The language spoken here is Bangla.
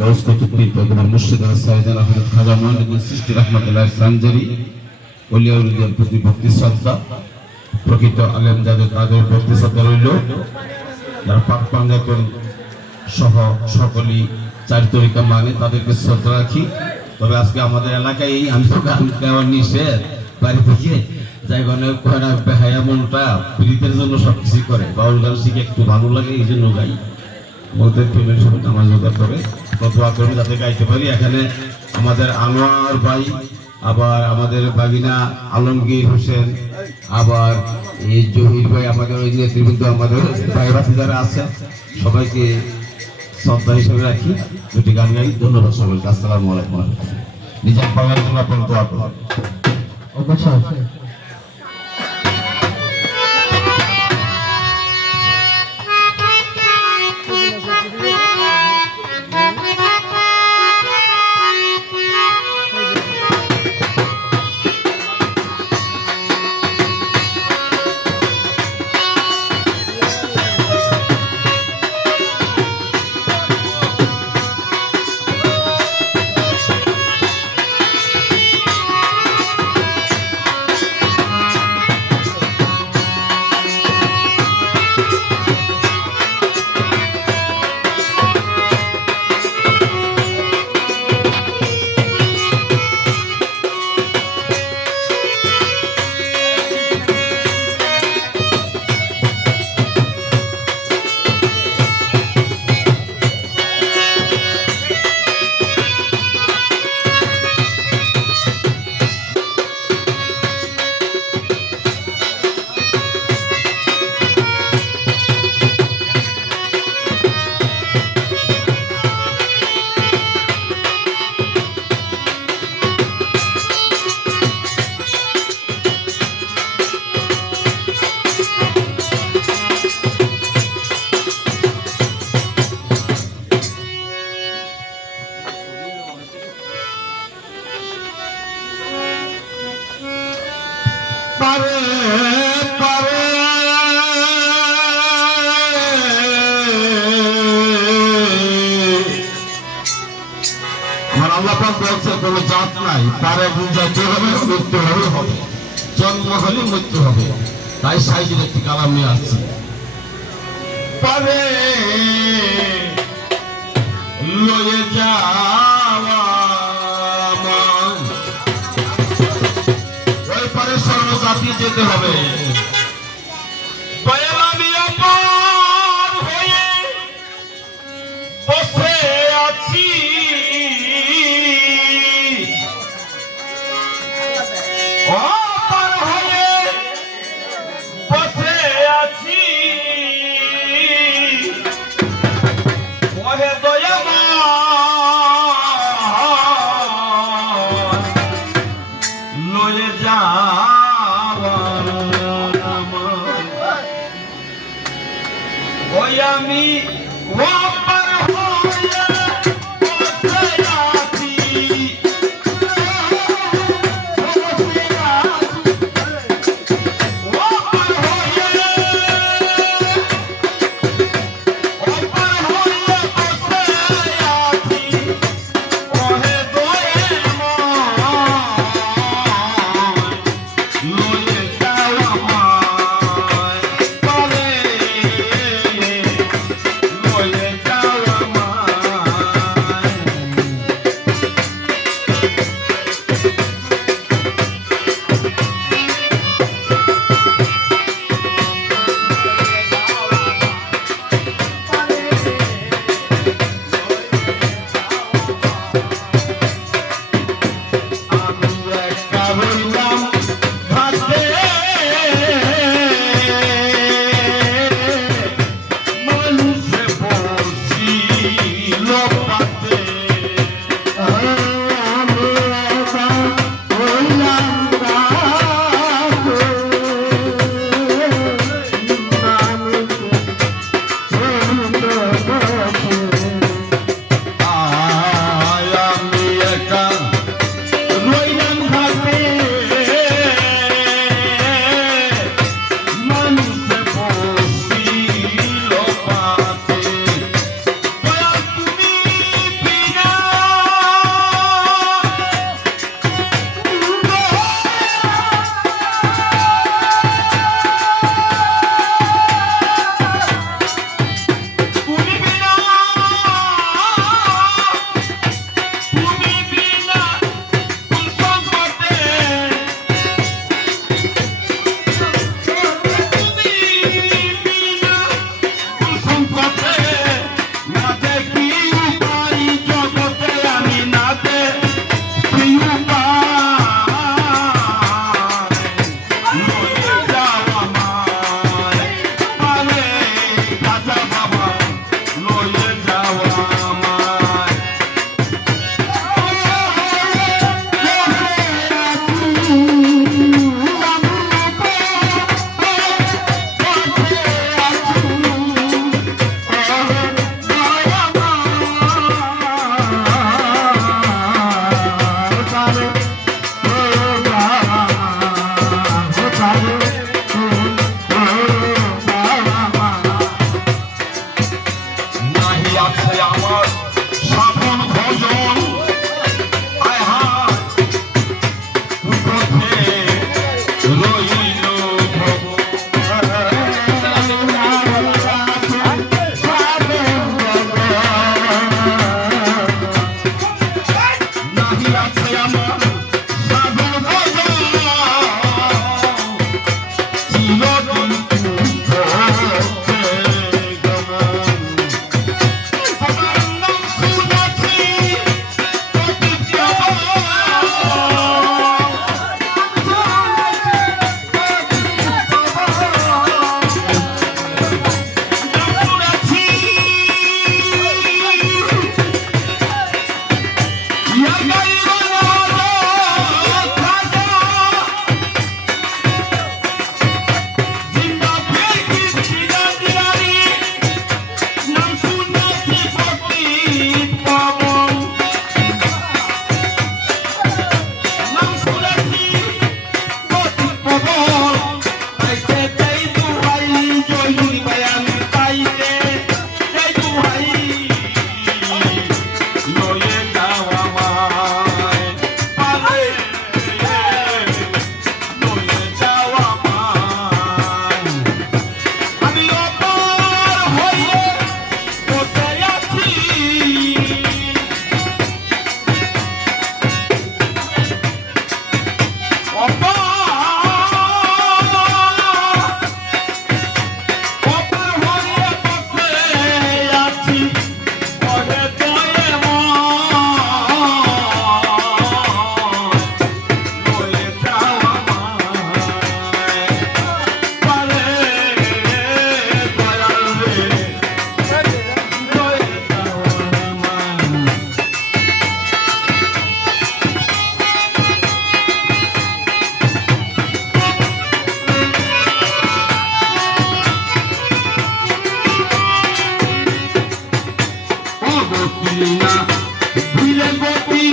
গাউস কুতুব পীর পয়গম্বর মুর্শিদ সাইয়েদান হযরত খাজা মুঈনুদ্দিন চিশতি রাহমাতুল্লাহ সানজারি ওলিয়াউল্লাহর প্রতি ভক্তি শ্রদ্ধা, প্রকৃত আলেম যাদের তাদের ভক্তি শ্রদ্ধা রইল, যারা পাক পাঞ্জাতন সহ সকলেই চার তরিকা মানে তাদেরকে শ্রদ্ধা রাখি। তবে আজকে আমাদের এলাকায় আমি তো গান গাওয়ার নিষেধ, বাড়ি থেকে যাই গানে বেহায়া মনটা পীড়িতের জন্য সবকিছু করে, বাউল গান শিখে একটু ভালো লাগে এই জন্য গাই। বলতে প্রেমের সাথে নামাজ রোজা করে দোয়া করবে যাতে গাইতে পারি। এখানে আমাদের আনোয়ার ভাই, আবার আমাদের বাগিনা আলমগীর হোসেন, আবার এই জহির ভাই, আমাদের ওই নেতৃবৃন্দ, আমাদের ভাই বাতি যারা আছে সবাইকে শ্রদ্ধা হিসেবে রাখি। দুটি গান গাই। ধন্যবাদ সকলকে। আসসালামু আলাইকুম। নিজের পাওয়ার জন্য আপনার দোয়া করুন। পারে পারে আমার আল্লাহ পাক বলছে কোন জাত নাই, পারে বুঝাইতে হবে, মৃত্যু হবে হবে, জন্ম হলে মৃত্যু হবে। তাই সাইজের একটি কালাম নিয়ে আসছি। পারে লয়ে যাওয়া ওই পারে সর্বজাতি যেতে হবে। বসে আছি অপার হয়ে, বসে আছি ওহে দয়াময় লয়ে যাওয়া ভুলে গতি